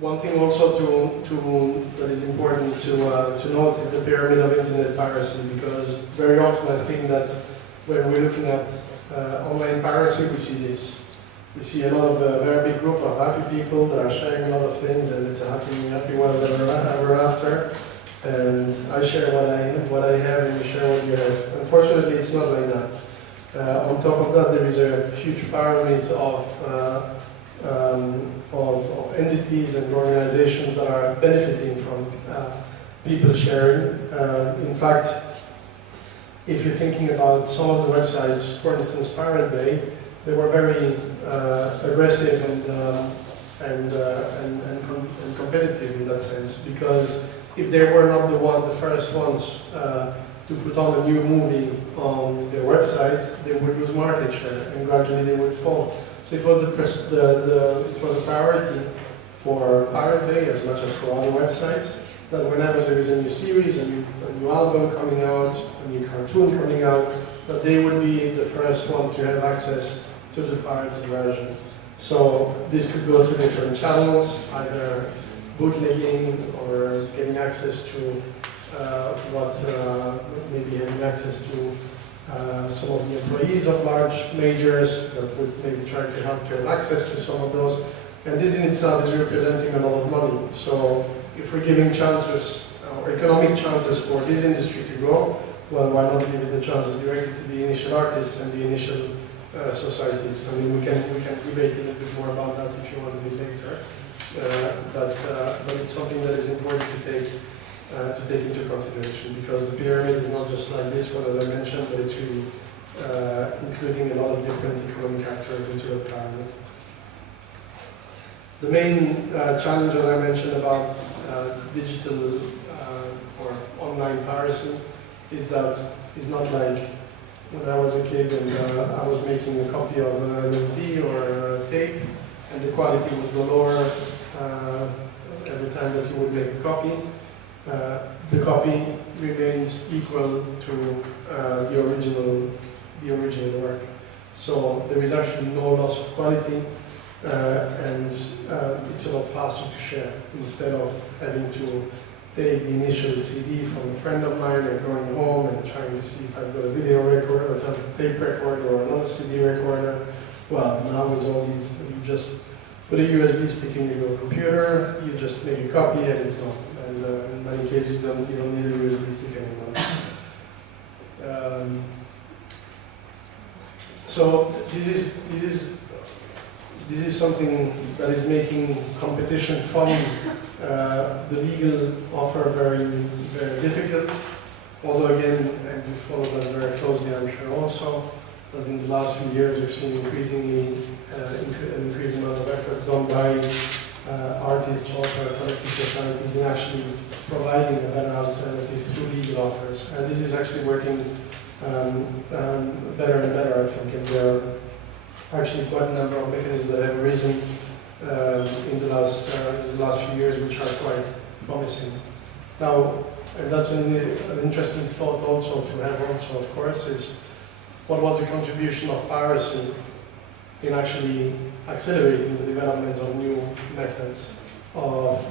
one thing also that is important to note is the pyramid of internet piracy, because very often I think that when we're looking at online piracy, we see this. We see a lot of a very big group of happy people that are sharing a lot of things, and it's a happy world ever after. And I share what I have, and you share what you have. Unfortunately, it's not like that. On top of that, there is a huge pyramid of entities and organizations that are benefiting from people sharing. In fact, if you're thinking about some of the websites, for instance, Pirate Bay, they were very aggressive and competitive in that sense, because if they were not the first ones to put on a new movie on their website, they would lose market share and gradually they would fall. So it was it was a priority for Pirate Bay as much as for other websites, that whenever there is a new series, a new album coming out, a new cartoon coming out, that they would be the first one to have access to the pirated version. So this could go through different channels, either bootlegging or getting access to maybe having access to some of the employees of large majors that would maybe try to help to have access to some of those. And this in itself is representing a lot of money. So if we're giving chances, or economic chances for this industry to grow, well, why not give it the chances directly to the initial artists and the initial societies? I mean, we can debate a little bit more about that if you want to be later. But it's something that is important to take into consideration, because the pyramid is not just like this one, as I mentioned, but it's really including a lot of different economic actors into the pyramid. The main challenge, as I mentioned, about digital or online piracy is that it's not like when I was a kid and I was making a copy of an LP or a tape, and the quality would go lower every time that you would make a copy. The copy remains equal to the original work. So there is actually no loss of quality, and it's a lot faster to share, instead of having to take the initial CD from a friend of mine and going home and trying to see if I've got a video recorder or a tape recorder or another CD recorder. Well, now with all these, you just put a USB stick in your computer, you just make a copy and it's gone. And in many cases, you don't need a USB stick anymore. So this is something that is making competition from the legal offer very, very difficult. Although again, and you follow that very closely, I'm sure also, that in the last few years we've seen an increasing amount of efforts done by artists, author, collective societies in actually providing a better alternative through legal offers. And this is actually working better and better, I think. And there are actually quite a number of mechanisms that have arisen in the last few years, which are quite promising. Now, and that's an interesting thought also to have also, of course, is what was the contribution of piracy in actually accelerating the developments of new methods of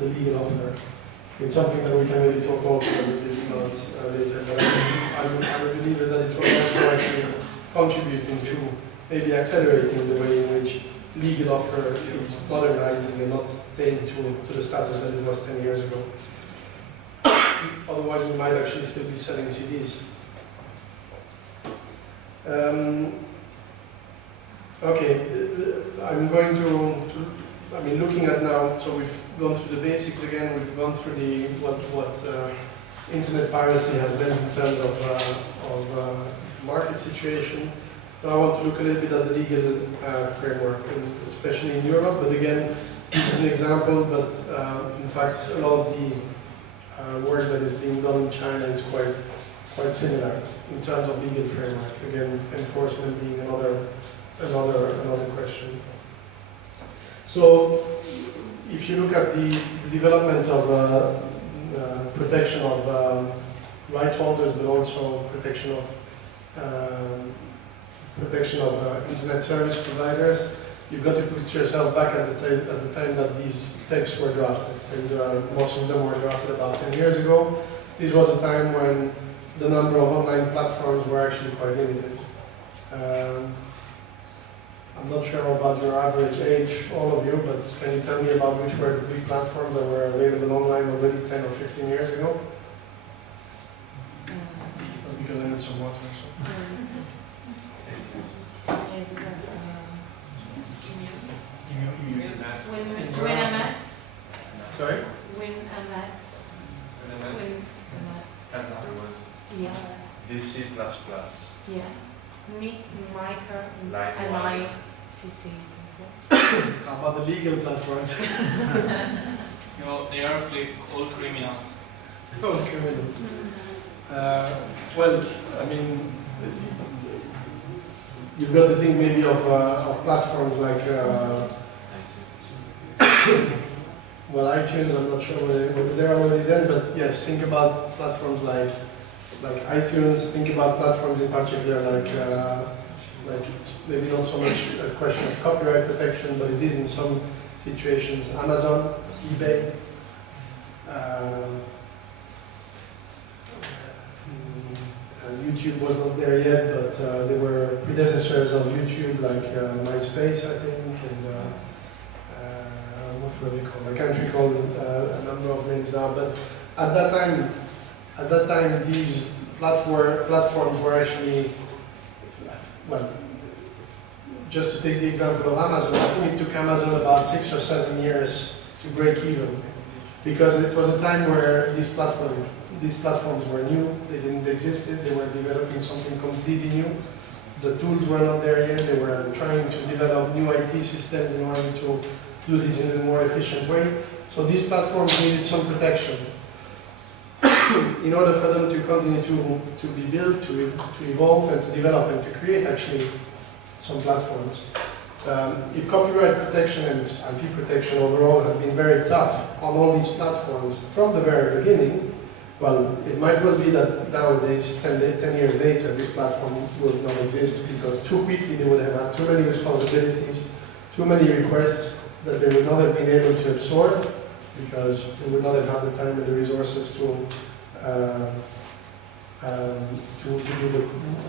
the legal offer. It's something that we can maybe talk also a little bit about later, but I would believe that it was also actually contributing to maybe accelerating the way in which legal offer is modernizing and not staying to the status that it was 10 years ago. Otherwise, we might actually still be selling CDs. Okay, I'm going to looking at now, so we've gone through the basics again, we've gone through what internet piracy has been in terms of market situation. Now I want to look a little bit at the legal framework, and especially in Europe, but again, this is an example, but in fact a lot of the work that is being done in China is quite similar in terms of legal framework. Again, enforcement being another question. So, if you look at the development of protection of right holders, but also protection of internet service providers, you've got to put yourself back at the time that these texts were drafted. And most of them were drafted about 10 years ago. This was a time when the number of online platforms were actually quite limited. I'm not sure about your average age, all of you, but can you tell me about which were the big platforms that were available online already 10 or 15 years ago? That's because I need some water. Winamax. Sorry? Winamax. That's not the word. Yeah. DC++. Yeah. Micro and LIBEAC. ICC. How about the legal platforms? They are all criminals. Oh, criminals. Well, I mean, you've got to think maybe of platforms like, well, iTunes, I'm not sure whether they're already then, but yes, think about platforms like iTunes, think about platforms in particular like it's maybe not so much a question of copyright protection, but it is in some situations. Amazon, eBay, YouTube was not there yet, but there were predecessors of YouTube like MySpace, I think, and what were they called? I can't recall a number of names now, but at that time, these platforms were actually, well, just to take the example of Amazon, I think it took Amazon about 6 or 7 years to break even, because it was a time where these platforms were new, they didn't exist, they were developing something completely new. The tools were not there yet, they were trying to develop new IT systems in order to do this in a more efficient way. So these platforms needed some protection. In order for them to continue to be built, to evolve and to develop and to create actually some platforms. If copyright protection and IP protection overall have been very tough on all these platforms from the very beginning, well, it might well be that nowadays, 10 years later, this platform will not exist because too quickly they would have had too many responsibilities, too many requests that they would not have been able to absorb because they would not have had the time and the resources to do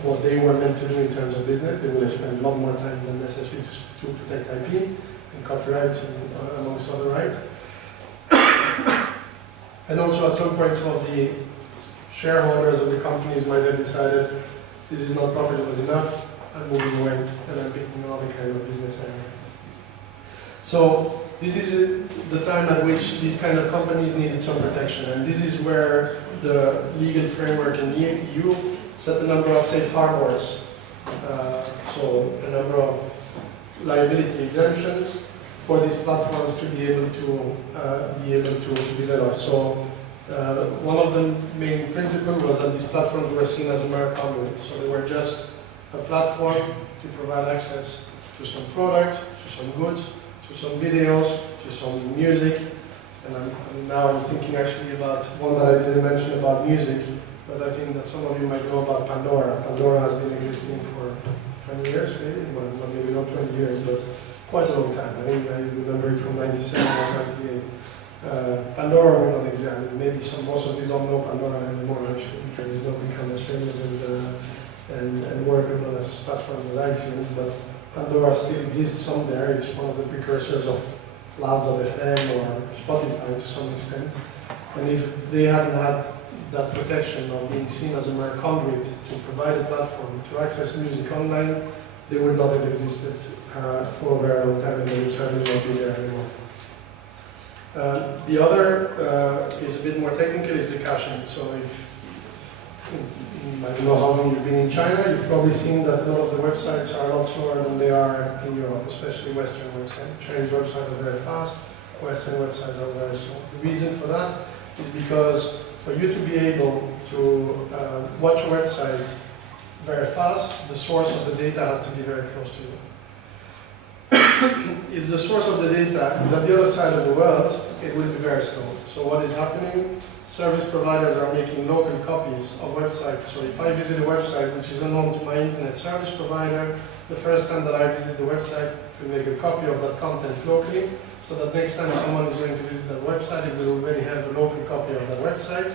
what they were meant to do in terms of business. They would have spent a lot more time than necessary to protect IP and copyrights and amongst other rights. And also at some point some of the shareholders of the companies might have decided this is not profitable enough, I'm moving away and I'm picking another kind of business area. So this is the time at which these kind of companies needed some protection, and this is where the legal framework in the EU set a number of safe harbors. So a number of liability exemptions for these platforms to be able to develop. So one of the main principles was that these platforms were seen as a mere conduit. So they were just a platform to provide access to some product, to some goods, to some videos, to some music. And now I'm thinking actually about one that I didn't mention about music, but I think that some of you might know about Pandora. Pandora has been existing for 20 years maybe, well maybe not 20 years, but quite a long time. I think I remember it from 97 or 98. Pandora will not exist. I mean, maybe most of you don't know Pandora anymore actually, because it's not become as famous and workable as platforms as iTunes, but Pandora still exists somewhere. It's one of the precursors of Last.fm or Spotify to some extent. And if they hadn't had that protection of being seen as a mere conduit to provide a platform to access music online, they would not have existed for a very long time, and they would certainly not be there anymore. The other is a bit more technical, is the caching. So if I don't know how long you've been in China, you've probably seen that a lot of the websites are a lot slower than they are in Europe, especially Western websites. Chinese websites are very fast, Western websites are very slow. The reason for that is because for you to be able to watch a website very fast, the source of the data has to be very close to you. If the source of the data is at the other side of the world, it will be very slow. So what is happening? Service providers are making local copies of websites. So if I visit a website which is unknown to my internet service provider, the first time that I visit the website, to make a copy of that content locally, so that next time someone is going to visit that website, it will already have a local copy of that website,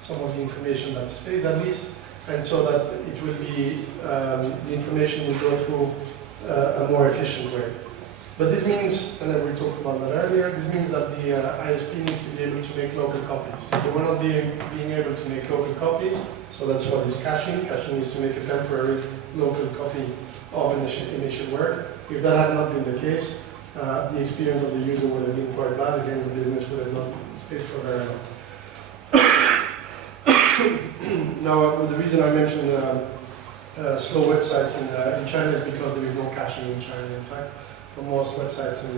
some of the information that stays at least, and so that it will be, the information will go through a more efficient way. But this means, and then we talked about that earlier, this means that the ISP needs to be able to make local copies. If they were not being able to make local copies, so that's what is caching. Caching is to make a temporary local copy of initial work. If that had not been the case, the experience of the user would have been quite bad. Again, the business would have not stayed for very long. Now, the reason I mentioned slow websites in China is because there is no caching in China, in fact, for most websites in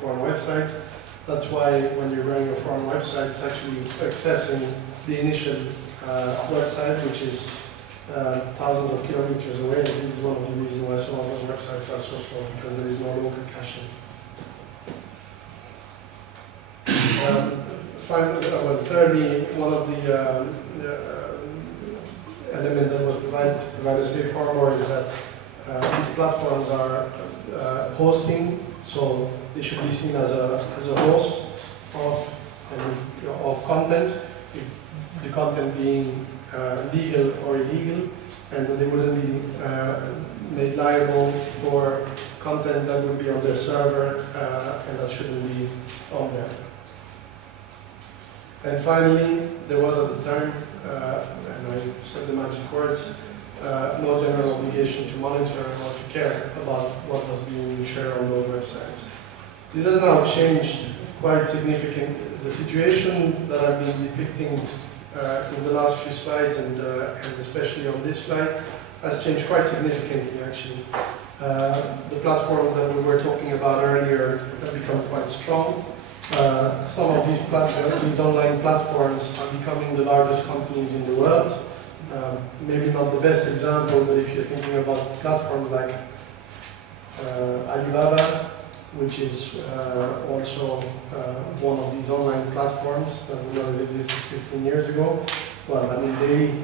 foreign websites. That's why when you're running a foreign website, it's actually accessing the initial website, which is thousands of kilometers away. And this is one of the reasons why some of those websites are so slow, because there is no local caching. Thirdly, one of the elements that was provided to provide a safe harbor is that these platforms are hosting, so they should be seen as a host of content, if the content being legal or illegal, and that they wouldn't be made liable for content that would be on their server and that shouldn't be on there. And finally, there was at the time, and I said the magic words, no general obligation to monitor or to care about what was being shared on those websites. This has now changed quite significantly. The situation that I've been depicting in the last few slides, and especially on this slide, has changed quite significantly, actually. The platforms that we were talking about earlier have become quite strong. Some of these online platforms are becoming the largest companies in the world. Maybe not the best example, but if you're thinking about platforms like Alibaba, which is also one of these online platforms that would not have existed 15 years ago. Well, I mean, they,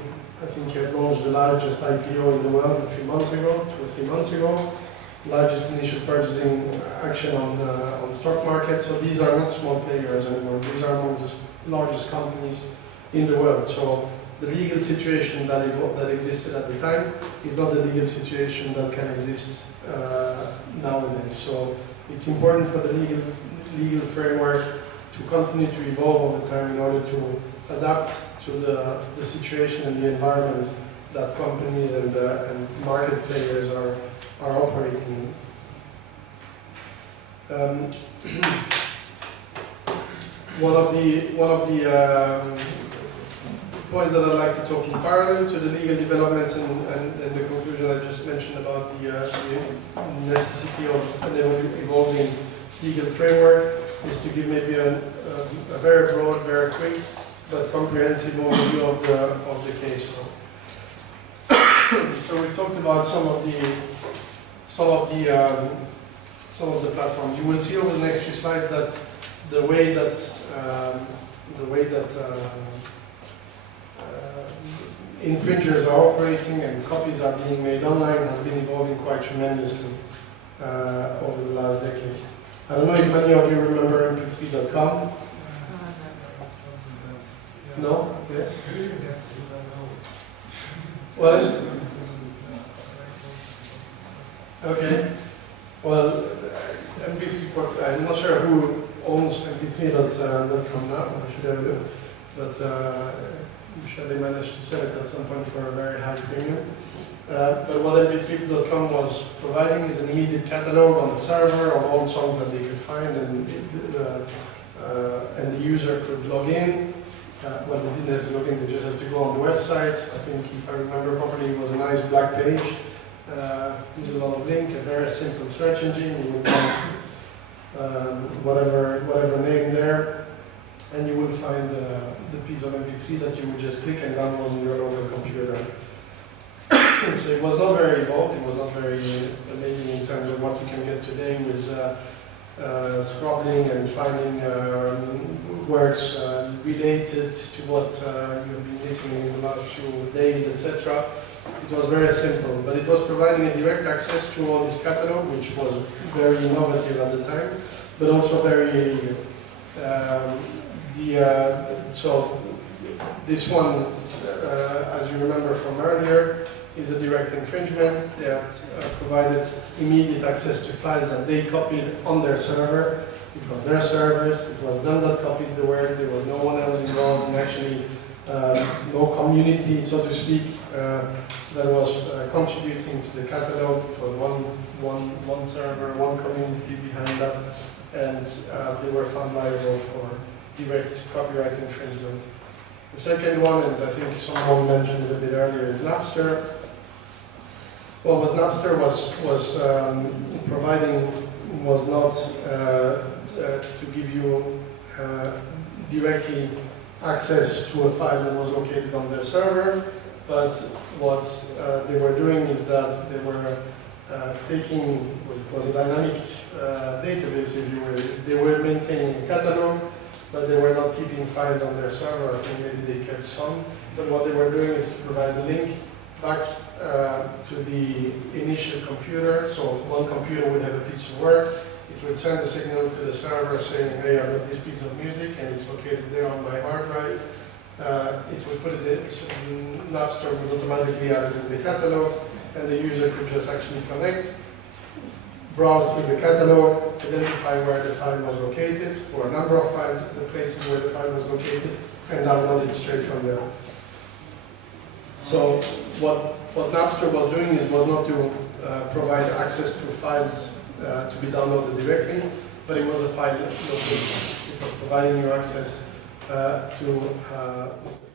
I think, have launched the largest IPO in the world a few months ago, 2 or 3 months ago. Largest initial purchasing action on stock market. So these are not small players anymore. These are among the largest companies in the world. So the legal situation that existed at the time is not the legal situation that can exist nowadays. So it's important for the legal framework to continue to evolve over time in order to adapt to the situation and the environment that companies and market players are operating in. One of the points that I'd like to talk in parallel to the legal developments and the conclusion I just mentioned about the necessity of an evolving legal framework is to give maybe a very broad, very quick, but comprehensive overview of the case law. So we've talked about some of the platforms. You will see over the next few slides that the way that infringers are operating and copies are being made online has been evolving quite tremendously over the last decade. I don't know if many of you remember mp3.com. No? Yes? Well, okay. Well, MP3, I'm not sure who owns mp3.com now, I should have it, but I'm sure they managed to sell it at some point for a very high premium. But what mp3.com was providing is an immediate catalog on the server of all songs that they could find, and the user could log in. Well, they didn't have to log in, they just had to go on the website. I think, if I remember properly, it was a nice black page. There's a lot of links, a very simple search engine. You would have whatever name there, and you will find the piece of MP3 that you would just click and download on your local computer. So it was not very evolved, it was not very amazing in terms of what you can get today with scrobbling and finding works related to what you've been listening in the last few days, etc. It was very simple, but it was providing a direct access to all this catalog, which was very innovative at the time, but also very illegal. So this one, as you remember from earlier, is a direct infringement. They have provided immediate access to files that they copied on their server. It was their servers, it was them that copied the work, there was no one else involved, and actually no community, so to speak, that was contributing to the catalog. It was one server, one community behind that, and they were found liable for direct copyright infringement. The second one, and I think someone mentioned it a bit earlier, is Napster. Well, what Napster was providing was not to give you directly access to a file that was located on their server, but what they were doing is that they were taking what was a dynamic database, if you will. They were maintaining a catalog, but they were not keeping files on their server. I think maybe they kept some, but what they were doing is to provide a link back to the initial computer. So one computer would have a piece of work. It would send a signal to the server saying, hey, I've got this piece of music and it's located there on my hard drive. It would put it in, so Napster would automatically add it in the catalog, and the user could just actually connect, browse through the catalog, identify where the file was located, or a number of files, the places where the file was located, and download it straight from there. So what Napster was doing was not to provide access to files to be downloaded directly, but it was a file location. It was providing you access to